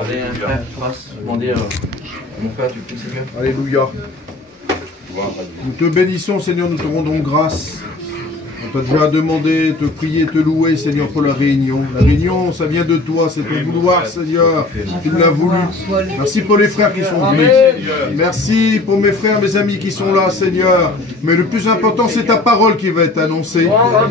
Allez, un frère, passe, demander mon frère, tu pries, Seigneur. Alléluia. Nous te bénissons, Seigneur, nous te rendons grâce. On t'a déjà demandé, te prier, te louer, Seigneur, pour la réunion. La réunion, ça vient de toi, c'est ton vouloir, Seigneur. Tu l'as voulu. Merci pour les frères qui sont venus. Merci pour mes frères, mes amis qui sont là, Seigneur. Mais le plus important, c'est ta parole qui va être annoncée.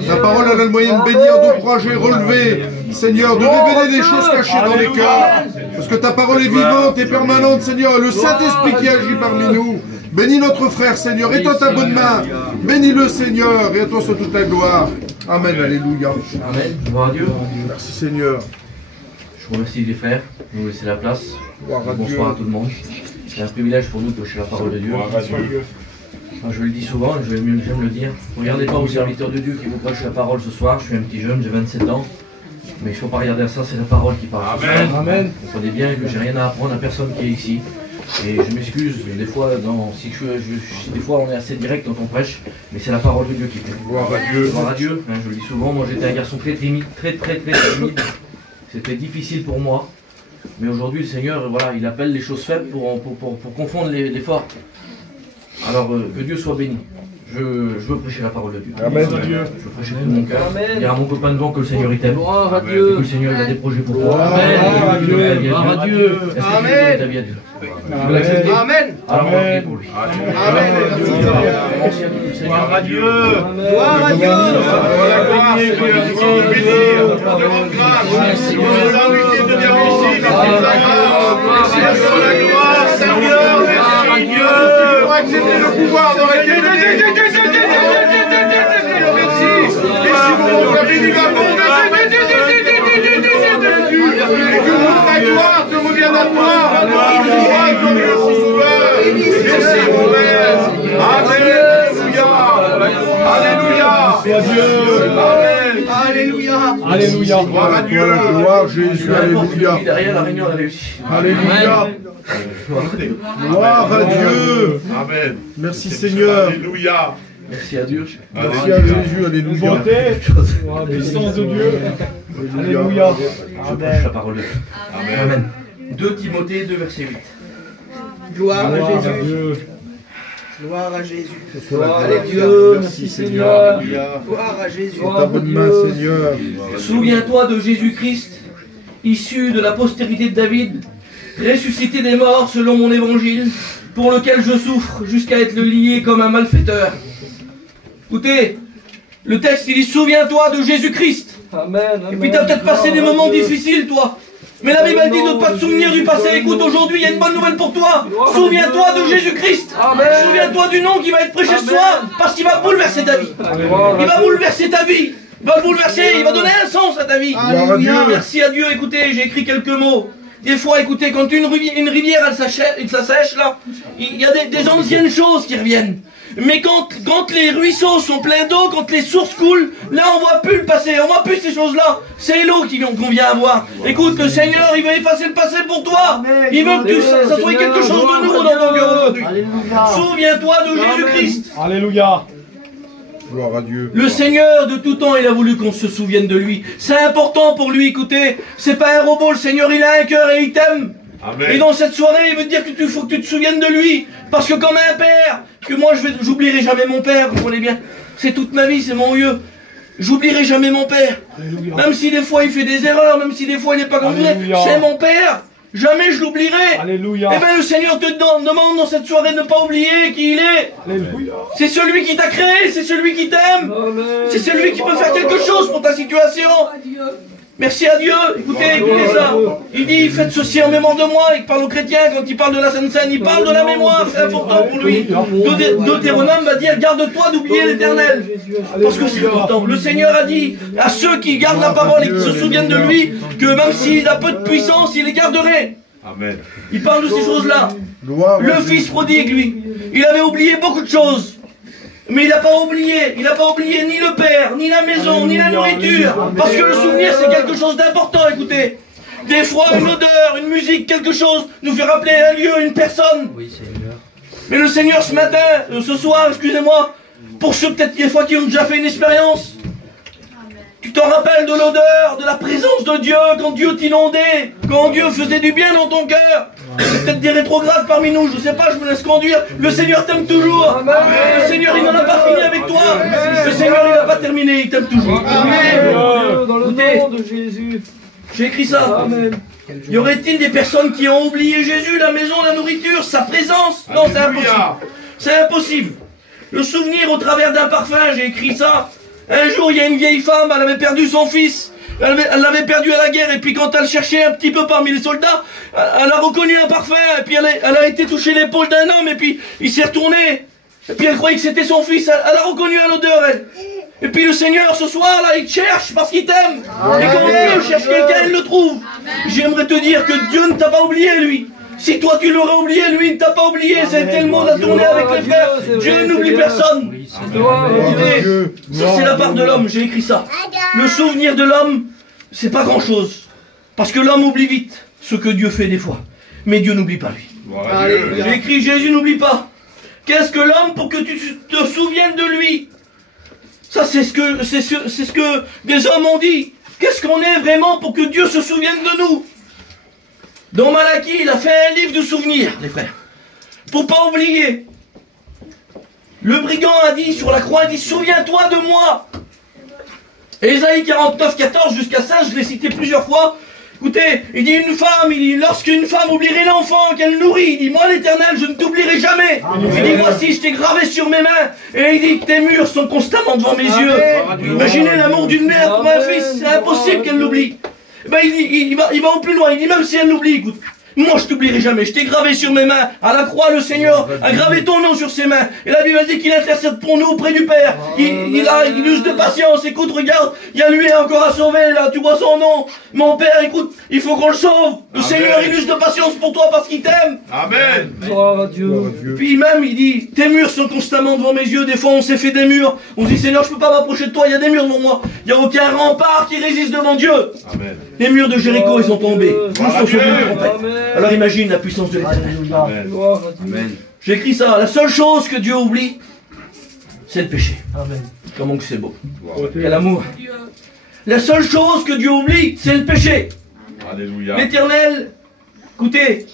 Ta parole, elle a le moyen de bénir, d'encourager, relever, Seigneur, de révéler des choses cachées dans les cœurs. Parce que ta parole est vivante et permanente, Seigneur. Le Saint-Esprit qui agit parmi nous. Bénis notre frère, Seigneur, et toi ta bonne main. Bénis-le, Seigneur, et à toi soit toute la gloire. Amen, alléluia. Amen, gloire à Dieu. Merci, Seigneur. Je vous remercie les frères, de nous laisser la place. Bonsoir à tout le monde. C'est un privilège pour nous de prêcher la parole de Dieu. Je le dis souvent, j'aime le dire. Regardez pas aux serviteurs de Dieu qui vous prêchent la parole ce soir. Je suis un petit jeune, j'ai 27 ans. Mais il ne faut pas regarder à ça, c'est la parole qui parle. Amen. Amen. Vous comprenez bien que j'ai rien à apprendre à personne qui est ici. Et je m'excuse, des fois, des fois on est assez direct quand on prêche, mais c'est la parole de Dieu qui fait. Gloire à Dieu. Gloire à Dieu, hein, je le dis souvent, moi j'étais un garçon très timide, très timide. C'était difficile pour moi. Mais aujourd'hui le Seigneur, voilà, il appelle les choses faibles pour confondre les forts. Alors que Dieu soit béni. Je veux prêcher la parole de Dieu. Amen. Je veux prêcher tout mon cœur. Dire à mon copain devant que le Seigneur il t'aime. Gloire à Dieu. Que le Seigneur il a des projets pour toi. Amen. Gloire à Dieu. Gloire à Dieu. Amen. Amen. Alors on va prier pour lui. Amen. Merci à tous, Seigneur. Gloire à Dieu. Gloire à Dieu. Merci pour les invités de venir ici. Merci pour la gloire, Seigneur. Merci Dieu. Pour accepter le pouvoir dans lequel merci pour la bénédiction. Et que la gloire te revienne à toi. Merci mon Père. Alléluia. Alléluia. Alléluia. Alléluia. Gloire à Dieu. Gloire Jésus. Alléluia. Derrière la réunion, on a réussi. Alléluia. Gloire à Dieu. Amen. Merci Seigneur. Alléluia. Merci à Dieu. Merci à Jésus. Alléluia. Puissance de Dieu. Alléluia. Je prêche la parole de Dieu. Amen. 2 Timothée 2 verset 8. Gloire à Jésus. Dieu. Gloire à Jésus. Gloire à Dieu. Merci Seigneur. Gloire à Jésus. Dans ta bonne main Seigneur. Souviens-toi de Jésus-Christ, issu de la postérité de David, ressuscité des morts selon mon évangile, pour lequel je souffre jusqu'à être lié comme un malfaiteur. Écoutez, le texte il dit souviens-toi de Jésus-Christ. Amen. Et puis tu as peut-être passé des moments difficiles toi. Mais la Bible dit de ne pas te souvenir du passé. Écoute, aujourd'hui, il y a une bonne nouvelle pour toi. Souviens-toi de Jésus-Christ. Souviens-toi du nom qui va être prêché ce soir, parce qu'il va bouleverser ta vie. Il va bouleverser ta vie. Il va le bouleverser, il va donner un sens à ta vie. Merci à Dieu. Écoutez, j'ai écrit quelques mots. Des fois, écoutez, quand une rivière, elle s'assèche, là, il y a des anciennes choses qui reviennent. Mais quand les ruisseaux sont pleins d'eau, quand les sources coulent, là on voit plus le passé, on voit plus ces choses-là. C'est l'eau qu'on vient avoir. Écoute, le Seigneur, il veut effacer le passé pour toi. Il veut que ça soit quelque chose de nouveau dans ton cœur aujourd'hui. Souviens-toi de Jésus-Christ. Alléluia. Gloire à Dieu. Le Seigneur, de tout temps, il a voulu qu'on se souvienne de lui. C'est important pour lui, écoutez. C'est pas un robot, le Seigneur, il a un cœur et il t'aime. Amen. Et dans cette soirée, il veut te dire que faut que tu te souviennes de lui. Parce que comme un père, que moi j'oublierai jamais mon père, vous comprenez bien. C'est toute ma vie, c'est mon vieux. J'oublierai jamais mon père. Alléluia. Même si des fois il fait des erreurs, même si des fois il n'est pas comme ça, c'est mon père. Jamais je l'oublierai. Alléluia. Eh bien le Seigneur te demande dans cette soirée de ne pas oublier qui il est. Alléluia. C'est celui qui t'a créé, c'est celui qui t'aime. C'est celui qui peut faire quelque chose pour ta situation. Merci à Dieu. Écoutez ça. Il dit, faites ceci en mémoire de moi. Il parle aux chrétiens quand il parle de la Sainte Seine. Il parle de la mémoire, c'est important pour lui. Deutéronome va dire, garde-toi d'oublier l'Éternel. Parce que c'est important. Le Seigneur a dit à ceux qui gardent la parole et qui se souviennent de lui, que même s'il a peu de puissance, il les garderait. Amen. Il parle de ces choses-là. Le fils prodigue, lui, il avait oublié beaucoup de choses. Mais il n'a pas oublié ni le père, ni la maison, ni la nourriture. Parce que le souvenir, c'est quelque chose d'important, écoutez. Des fois, une odeur, une musique, quelque chose, nous fait rappeler un lieu, une personne. Oui, Seigneur. Mais le Seigneur, ce soir, excusez-moi, pour ceux peut-être des fois qui ont déjà fait une expérience, tu t'en rappelles de l'odeur, de la présence de Dieu, quand Dieu t'inondait, quand Dieu faisait du bien dans ton cœur. C'est peut-être des rétrogrades parmi nous, je sais pas, je me laisse conduire. Le Seigneur t'aime toujours. Le Seigneur, il n'en a pas fini avec toi. Le Seigneur, il n'a pas terminé, il t'aime toujours. Dans le nom de Jésus. J'ai écrit ça. Amen. Y aurait-il des personnes qui ont oublié Jésus, la maison, la nourriture, sa présence? Non, c'est impossible. C'est impossible. Le souvenir au travers d'un parfum, j'ai écrit ça. Un jour, il y a une vieille femme, elle avait perdu son fils. Elle l'avait perdu à la guerre, et puis quand elle cherchait un petit peu parmi les soldats, elle a reconnu un parfum, et puis elle a été toucher l'épaule d'un homme, et puis il s'est retourné. Et puis elle croyait que c'était son fils, elle a reconnu à l'odeur, elle. Et puis le Seigneur, ce soir, là, il te cherche parce qu'il t'aime. Et quand Dieu cherche quelqu'un, il le trouve. J'aimerais te dire que Dieu ne t'a pas oublié, lui. Si toi tu l'aurais oublié, lui ne t'a pas oublié. C'est tellement à tourner avec les frères. Dieu n'oublie personne. Ça, c'est la part de l'homme, j'ai écrit ça. Le souvenir de l'homme, c'est pas grand chose. Parce que l'homme oublie vite ce que Dieu fait des fois. Mais Dieu n'oublie pas lui. J'ai écrit Jésus n'oublie pas. Qu'est-ce que l'homme pour que tu te souviennes de lui? Ça, c'est ce que des hommes ont dit. Qu'est-ce qu'on est vraiment pour que Dieu se souvienne de nous? Dans Malachie, il a fait un livre de souvenirs, les frères. Pour pas oublier. Le brigand a dit sur la croix, il dit, souviens-toi de moi. Ésaïe 49, 14 jusqu'à 5, je l'ai cité plusieurs fois. Écoutez, il dit lorsqu'une femme oublierait l'enfant qu'elle nourrit, il dit, moi l'Éternel, je ne t'oublierai jamais. Il dit, voici, je t'ai gravé sur mes mains. Et il dit, tes murs sont constamment devant mes yeux. Imaginez l'amour d'une mère pour un fils, c'est impossible qu'elle l'oublie. Ben il va au plus loin, il dit, même si elle l'oublie, écoute, moi je t'oublierai jamais, je t'ai gravé sur mes mains. À la croix, le Seigneur a gravé ton nom sur ses mains. Et la Bible dit qu'il intercède pour nous auprès du Père. Il use de patience. Écoute, regarde, il y a lui encore à sauver, là, tu vois son nom. Mon Père, écoute, il faut qu'on le sauve. Le Seigneur, il use de patience pour toi parce qu'il t'aime. Amen. Gloire à Dieu. Puis même, il dit, tes murs sont constamment devant mes yeux. Des fois, on s'est fait des murs. On se dit, Seigneur, je peux pas m'approcher de toi, il y a des murs devant moi. Il n'y a aucun rempart qui résiste devant Dieu. Amen. Les murs de Jéricho, ils sont tombés. Juste au son d'une trompette. Amen. Alors imagine la puissance de l'Éternel. Gloire à Dieu. J'ai écrit ça. La seule chose que Dieu oublie, c'est le péché. Amen. Comment que c'est beau. Quel amour. La seule chose que Dieu oublie, c'est le péché. Alléluia. L'Éternel, écoutez,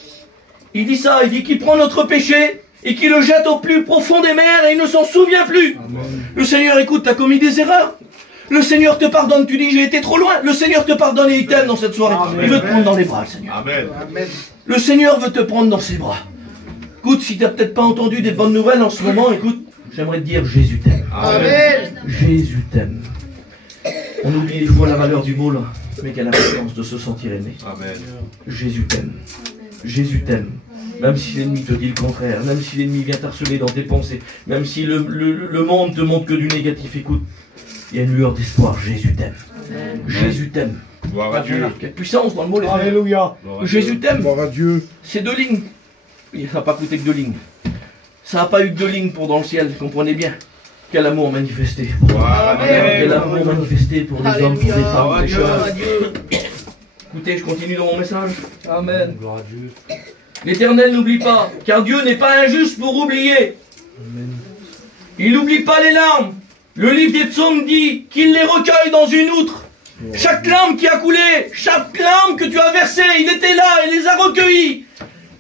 il dit ça, il dit qu'il prend notre péché et qu'il le jette au plus profond des mers et il ne s'en souvient plus. Amen. Le Seigneur, écoute, tu as commis des erreurs. Le Seigneur te pardonne, tu dis j'ai été trop loin. Le Seigneur te pardonne et il t'aime dans cette soirée. Amen. Il veut te prendre dans les bras, le Seigneur. Amen. Le Seigneur veut te prendre dans ses bras. Écoute, si tu n'as peut-être pas entendu des bonnes nouvelles en ce moment, écoute, j'aimerais te dire Jésus t'aime. Amen. Jésus t'aime. On oublie des fois la valeur du mot là, mais quelle importance de se sentir aimé. Amen. Jésus t'aime. Jésus t'aime. Même si l'ennemi te dit le contraire, même si l'ennemi vient t'harceler dans tes pensées, même si le monde te montre que du négatif, écoute, il y a une lueur d'espoir. Jésus t'aime. Jésus t'aime. Gloire à Dieu. Quelle puissance dans le mot, les frères. Alléluia. Jésus t'aime. Gloire à Dieu. C'est 2 lignes. Oui, ça n'a pas coûté que 2 lignes. Ça n'a pas eu que 2 lignes pour dans le ciel, comprenez bien. Quel amour manifesté. Gloire à Dieu. Quel amour manifesté pour les hommes, pour les femmes, pour les Gloire à choses. Écoutez, je continue dans mon message. Amen. Gloire à Dieu. L'Éternel n'oublie pas, car Dieu n'est pas injuste pour oublier. Il n'oublie pas les larmes. Le livre des psaumes dit qu'il les recueille dans une outre. Chaque larme qui a coulé, chaque larme que tu as versée, il était là, il les a recueillies.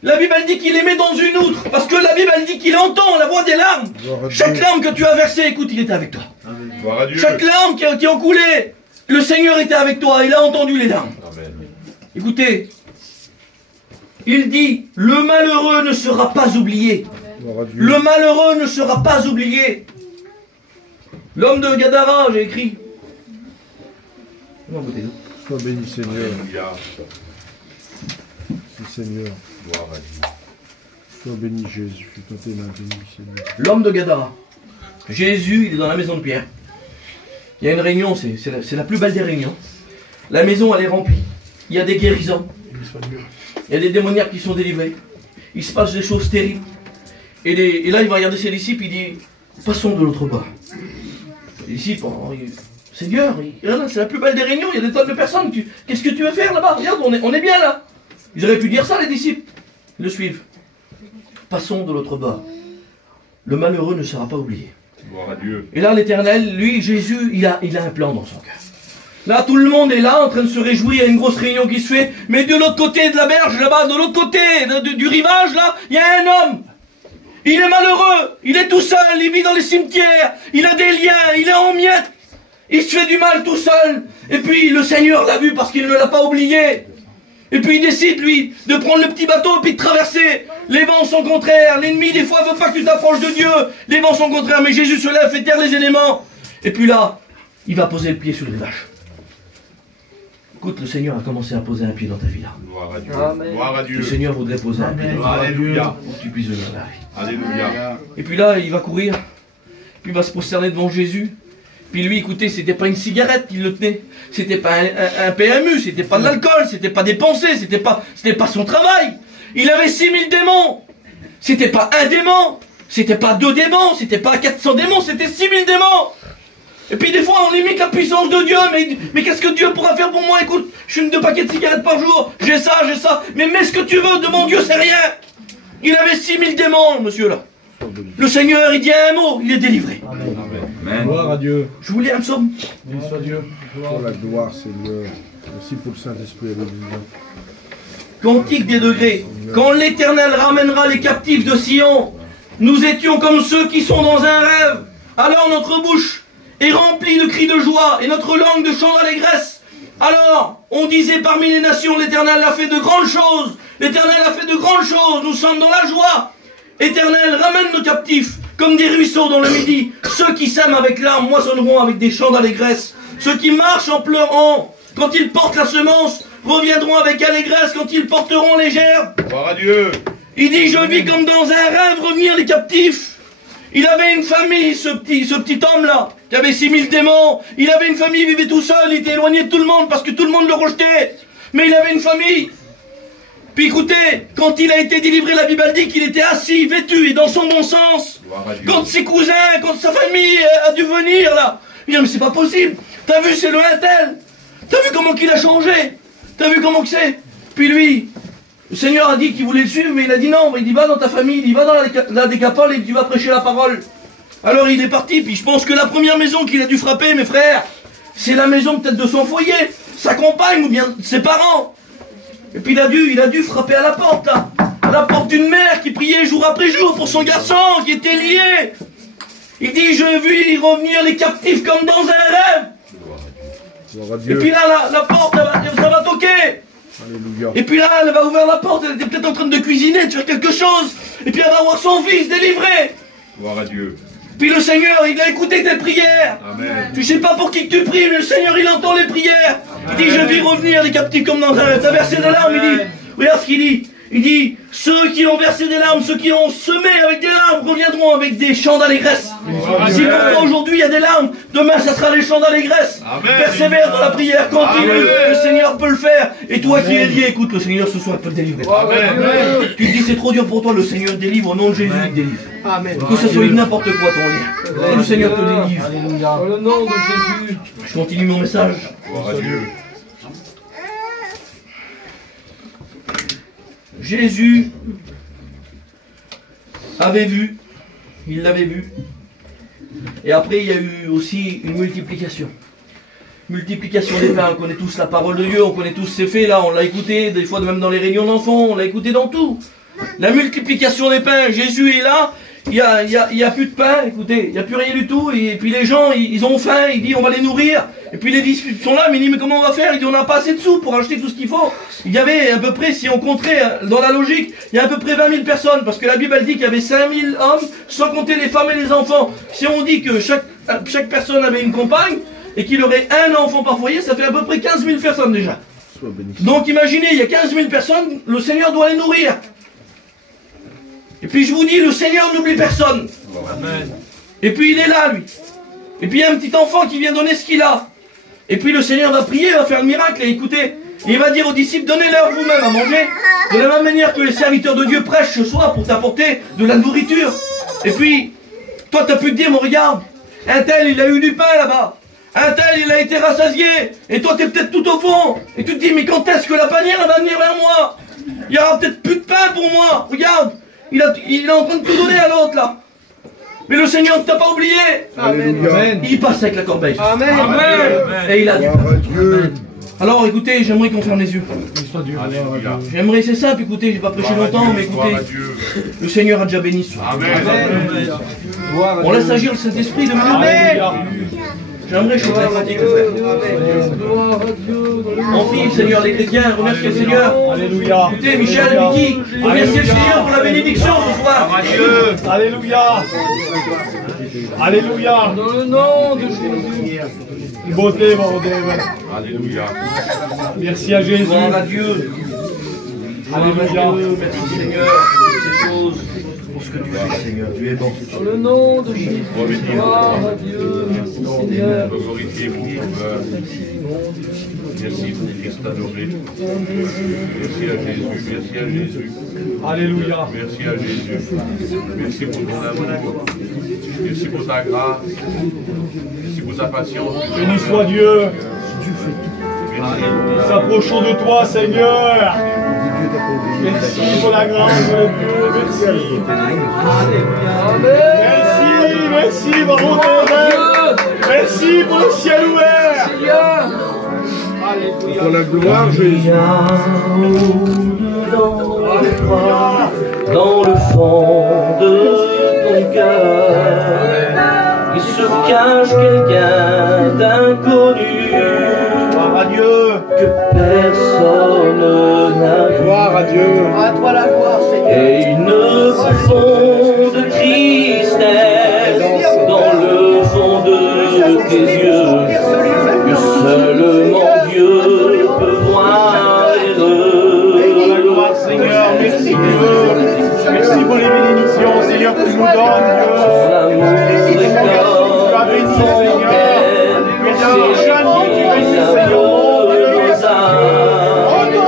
La Bible elle dit qu'il les met dans une outre, parce que la Bible elle dit qu'il entend la voix des larmes. Chaque larme que tu as versée, écoute, il était avec toi. Gloire à Dieu. Chaque larme qui ont coulé, le Seigneur était avec toi, il a entendu les larmes. Amen. Écoutez, il dit, le malheureux ne sera pas oublié. Gloire à Dieu. Le malheureux ne sera pas oublié. L'homme de Gadara, j'ai écrit. Sois béni, Seigneur. Alléluia. Merci, Seigneur. Gloire à Dieu. Sois béni, Jésus. Toi, t'es là, béni, Seigneur. L'homme de Gadara. Jésus, il est dans la maison de Pierre. Il y a une réunion, c'est la plus belle des réunions. La maison, elle est remplie. Il y a des guérisons. Il y a des démoniaques qui sont délivrés. Il se passe des choses terribles. Et là, il va regarder ses disciples, il dit, passons de l'autre bord. Les disciples, Seigneur, regarde, c'est la plus belle des réunions, il y a des tonnes de personnes. Qu'est-ce que tu veux faire là-bas? Regarde, on est bien là. Ils auraient pu dire ça, les disciples. Ils le suivent. Passons de l'autre bord. Le malheureux ne sera pas oublié. Gloire à Dieu. Et là, l'Éternel, lui, Jésus, il a un plan dans son cœur. Là, tout le monde est là, en train de se réjouir, il y a une grosse réunion qui se fait. Mais de l'autre côté de la berge, là-bas, de l'autre côté du rivage, là, il y a un homme. Il est malheureux, il est tout seul, il vit dans les cimetières, il a des liens, il est en miettes. Il se fait du mal tout seul. Et puis, le Seigneur l'a vu parce qu'il ne l'a pas oublié. Et puis, il décide, lui, de prendre le petit bateau et puis de traverser. Les vents sont contraires, l'ennemi, des fois, veut pas que tu t'approches de Dieu. Les vents sont contraires, mais Jésus se lève, fait taire les éléments. Et puis là, il va poser le pied sur le rivage. Écoute, le Seigneur a commencé à poser un pied dans ta vie là. Gloire à Dieu. Amen. Gloire à Dieu. Le Seigneur voudrait poser un pied dans ta vie. Alléluia. Pour que tu puisses venir là. Alléluia. Et puis là, il va courir. Puis il va se prosterner devant Jésus. Puis lui, écoutez, c'était pas une cigarette qu'il le tenait. C'était pas un PMU, c'était pas de l'alcool, c'était pas des pensées, c'était pas son travail. Il avait 6000 démons. C'était pas un démon, c'était pas 2 démons, c'était pas 400 démons, c'était 6000 démons. Et puis des fois, on limite la puissance de Dieu. Mais qu'est-ce que Dieu pourra faire pour moi? Écoute, je fume 2 paquets de cigarettes par jour. J'ai ça. Mais mets ce que tu veux de mon Dieu, c'est rien. Il avait 6000 démons, monsieur là. Le Seigneur, il dit un mot, il est délivré. Amen. Amen. Gloire à Dieu. Je vous lis un psaume. Béni soit Dieu. Pour la gloire, Seigneur. Merci pour le Saint-Esprit. Alléluia. Cantique des degrés. Quand l'Éternel ramènera les captifs de Sion, nous étions comme ceux qui sont dans un rêve. Alors notre bouche est remplie de cris de joie et notre langue de chants d'allégresse. Alors, on disait parmi les nations, l'Éternel a fait de grandes choses. L'Éternel a fait de grandes choses. Nous sommes dans la joie. Éternel, ramène nos captifs comme des ruisseaux dans le midi. Ceux qui sèment avec larmes moissonneront avec des chants d'allégresse. Ceux qui marchent en pleurant, quand ils portent la semence, reviendront avec allégresse quand ils porteront les gerbes. Gloire à Dieu. Il dit, je vis comme dans un rêve revenir les captifs. Il avait une famille, ce petit homme-là, qui avait 6000 démons. Il avait une famille, il vivait tout seul, il était éloigné de tout le monde parce que tout le monde le rejetait. Mais il avait une famille. Puis écoutez, quand il a été délivré, la Bible dit qu'il était assis, vêtu et dans son bon sens. Gloire à Dieu. Quand ses cousins, quand sa famille a dû venir là, il dit, mais c'est pas possible. T'as vu, c'est le Intel. T'as vu comment qu'il a changé. T'as vu comment que c'est. Puis lui, le Seigneur a dit qu'il voulait le suivre, mais il a dit non. Il dit, va dans ta famille, il dit, va dans la décapole et tu vas prêcher la parole. Alors il est parti, puis je pense que la première maison qu'il a dû frapper, mes frères, c'est la maison peut-être de son foyer, sa compagne ou bien ses parents. Et puis il a dû frapper à la porte, là. À la porte d'une mère qui priait jour après jour pour son garçon qui était lié. Il dit, je vis revenir les captifs comme dans un rêve. Gloire à Et Dieu. puis là, la porte, ça va toquer. Alléluia. Et puis là, elle va ouvrir la porte, elle était peut-être en train de cuisiner, de faire quelque chose. Et puis elle va voir son fils délivré. Gloire à Dieu. Puis le Seigneur, il a écouté tes prières. Amen. Tu sais pas pour qui que tu pries, mais le Seigneur, il entend les prières. Il dit, je vis revenir les captifs comme dans un rêve. T'as versé des larmes, il dit. Regarde ce qu'il dit. Il dit, ceux qui ont versé des larmes, ceux qui ont semé avec des larmes, reviendront avec des chants d'allégresse. Si pour toi aujourd'hui il y a des larmes, demain ça sera les chants d'allégresse. Amen. Persévère dans la prière, continue, Amen. le Seigneur peut le faire. Et toi qui es lié, écoute, le Seigneur ce soir peut te délivrer. Amen. Tu te dis c'est trop dur pour toi, le Seigneur délivre, au nom de Jésus il te délivre. Amen. Que ce soit n'importe quoi ton lien. Que le Seigneur te délivre. Alléluia. Dans le nom de Jésus. Je continue mon message. Gloire à Dieu. Jésus avait vu, il l'avait vu, et après il y a eu aussi une multiplication. Multiplication des pains, on connaît tous la parole de Dieu, on connaît tous ces faits là, on l'a écouté, des fois même dans les réunions d'enfants, on l'a écouté dans tout. La multiplication des pains, Jésus est là, il y a plus de pain, écoutez, il n'y a plus rien du tout, et puis les gens, ils ont faim, il dit on va les nourrir, et puis les disciples sont là, mais il dit mais comment on va faire? Il dit on n'a pas assez de sous pour acheter tout ce qu'il faut. Il y avait à peu près, si on compterait dans la logique, il y a à peu près 20 000 personnes, parce que la Bible elle dit qu'il y avait 5 000 hommes, sans compter les femmes et les enfants. Si on dit que chaque personne avait une compagne, et qu'il aurait un enfant par foyer, ça fait à peu près 15 000 personnes déjà. Sois béni. Donc imaginez, il y a 15 000 personnes, le Seigneur doit les nourrir. Et puis je vous dis, le Seigneur n'oublie personne. Amen. Et puis il est là, lui. Et puis il y a un petit enfant qui vient donner ce qu'il a. Et puis le Seigneur va prier, va faire le miracle, et écoutez, il va dire aux disciples, donnez-leur vous-même à manger, de la même manière que les serviteurs de Dieu prêchent ce soir pour t'apporter de la nourriture. Et puis, toi tu as pu te dire, mais regarde, un tel il a eu du pain là-bas, un tel il a été rassasié, et toi tu es peut-être tout au fond, et tu te dis, mais quand est-ce que la panière va venir vers moi? Il y aura peut-être plus de pain pour moi, regarde. Il est en train de tout donner à l'autre là. Mais le Seigneur ne t'a pas oublié. Alléluia. Il passe avec la corbeille. Amen. Et il a dit. Gloire à Dieu. Alors écoutez, j'aimerais qu'on ferme les yeux. Alléluia. J'aimerais, c'est simple, écoutez, j'ai pas prêché longtemps, mais écoutez, le Seigneur a déjà béni ce soir. Amen. On laisse agir le Saint-Esprit de manière. J'aimerais chanter la fatigue, frère. On prie, Seigneur, les chrétiens, remerciez le Seigneur. Alléluia. Écoutez, Michel, Vicky, remerciez le Seigneur pour la bénédiction ce soir. Alléluia. Alléluia. Dans le nom de Jésus. Beauté, mon Dieu. Alléluia. Merci à Jésus. Gloire à Dieu. Alléluia. Merci Seigneur pour ces choses, pour ce que tu fais, Seigneur. Tu es bon. Dans le nom de Jésus. Gloire à Dieu. Merci Seigneur. Glorifié mon Sauveur. Merci pour Christ adoré. Merci à Jésus. Merci à Jésus. Alléluia. Merci à Jésus. Merci pour ton amour. Merci pour ta grâce. Merci pour ta patience. Béni soit Dieu. Merci. Nous s'approchons de toi, Seigneur. Merci pour la grâce de Dieu. Merci. Merci, merci, mon Dieu. Merci pour le ciel ouvert. Pour la gloire, Jésus. Dans le fond de ton cœur, il se cache quelqu'un d'inconnu. Gloire à Dieu. Que personne n'a vu. Gloire à Dieu. À toi la gloire, Seigneur. Et une profonde tristesse dans le fond de tes yeux, que seulement Dieu peut voir La gloire, Seigneur. Merci Dieu. Merci pour les bénédictions, Seigneur, que tu nous donnes, Dieu. l'amour des Tu as béni, Seigneur. Merci pour le jeune qui tu bénis, Seigneur.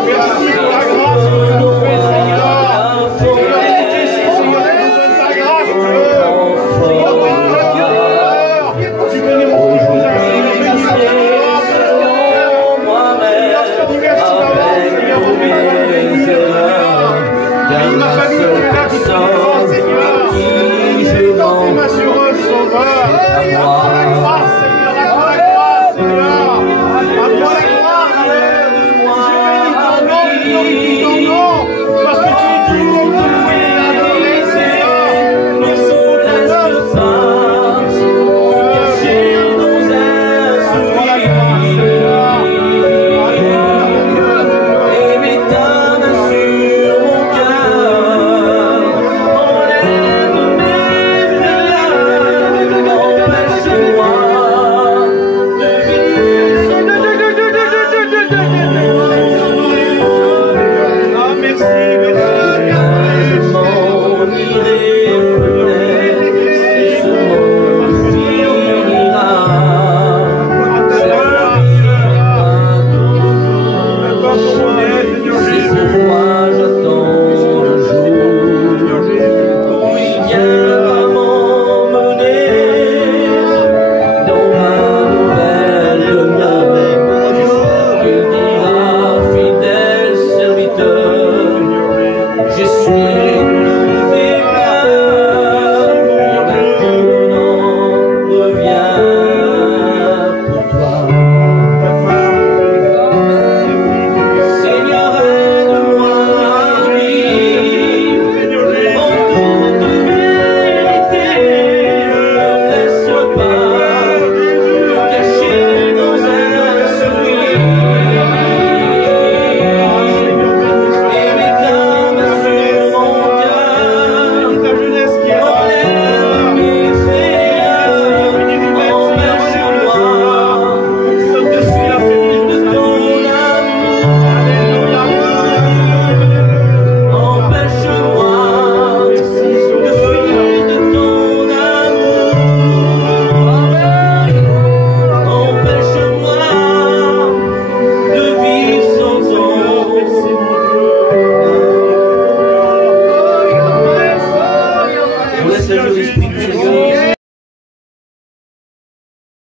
Merci pour la grâce que tu nous fais, Seigneur. Seigneur, tu es ici, Seigneur, tu nous donnes ta grâce, Dieu. Seigneur, bénis le cœur. Tu bénis mon Dieu, Seigneur, bénis la gloire, Seigneur. Seigneur, je te remercie d'avance, Seigneur, pour mes bénis, Seigneur. Bénis ma famille, qui est là, qui te défend, Seigneur. Bénis dans tes mains sur eux, Sauveur.